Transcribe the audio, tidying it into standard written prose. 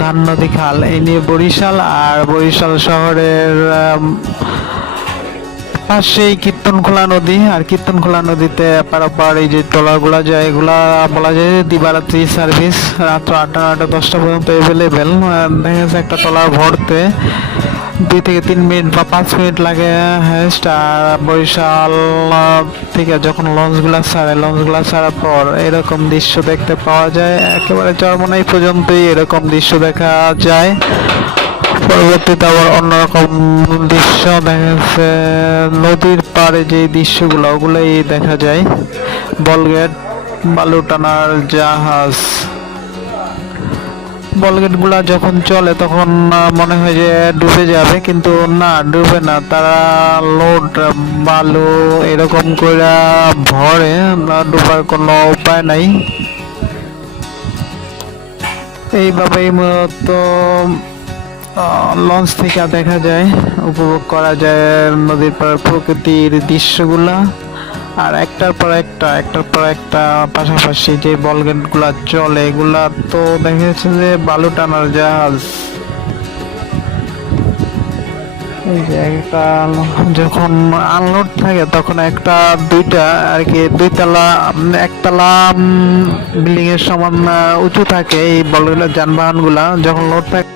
ধান নদী খাল এই নিয়ে বরিশাল, আর বরিশাল শহরের পাশেই কীর্তনখোলা নদী। আর কীর্তনখোলা নদীতে পারাপার এই যে ট্রলারগুলো যায়, এগুলা বলা যায় দিবারাত্রি সার্ভিস, রাত্র 8টা 9টা 10টা পর্যন্ত অ্যাভেলেবেল। দেখা যাচ্ছে একটা ট্রলার ভরতে 2 থেকে 3 মিনিট বা 5 মিনিট লাগে হাইস্ট। আর বরিশাল থেকে যখন লঞ্চগুলা ছাড়ার পর এরকম দৃশ্য দেখতে পাওয়া যায়, একেবারে চরমোনাই পর্যন্তই এরকম দৃশ্য দেখা যায়। পরবর্তীতে আবার অন্যরকম দৃশ্য দেখা যাচ্ছে, নদীর পাড়ে যে দৃশ্যগুলো ওগুলোই দেখা যায়। বলগেট, বালু টানার জাহাজ, বলগেট গুলা যখন চলে তখন মনে হয় যে ডুবে যাবে, কিন্তু না, ডুবে না। তারা লোড বালু এরকম করে ভরে, না ডুবার কোনো উপায় নাই। এইভাবেই মূলত লঞ্চ থেকে দেখা যায়, উপভোগ করা যায় নদীর পাড়ের প্রকৃতির দৃশ্যগুলা। আর একটার পর একটা পাশাপাশি যে বলগেট গুলা চলে, এগুলা তো দেখা যাচ্ছে যে বালু টানার জাহাজ। এই যে একটা যখন আনলোড থাকে তখন একটা দুইটা আর কি, একতলা বিল্ডিং এর সমান উঁচু থাকে এই বলগুলা, যানবাহন গুলা যখন লোড থাকে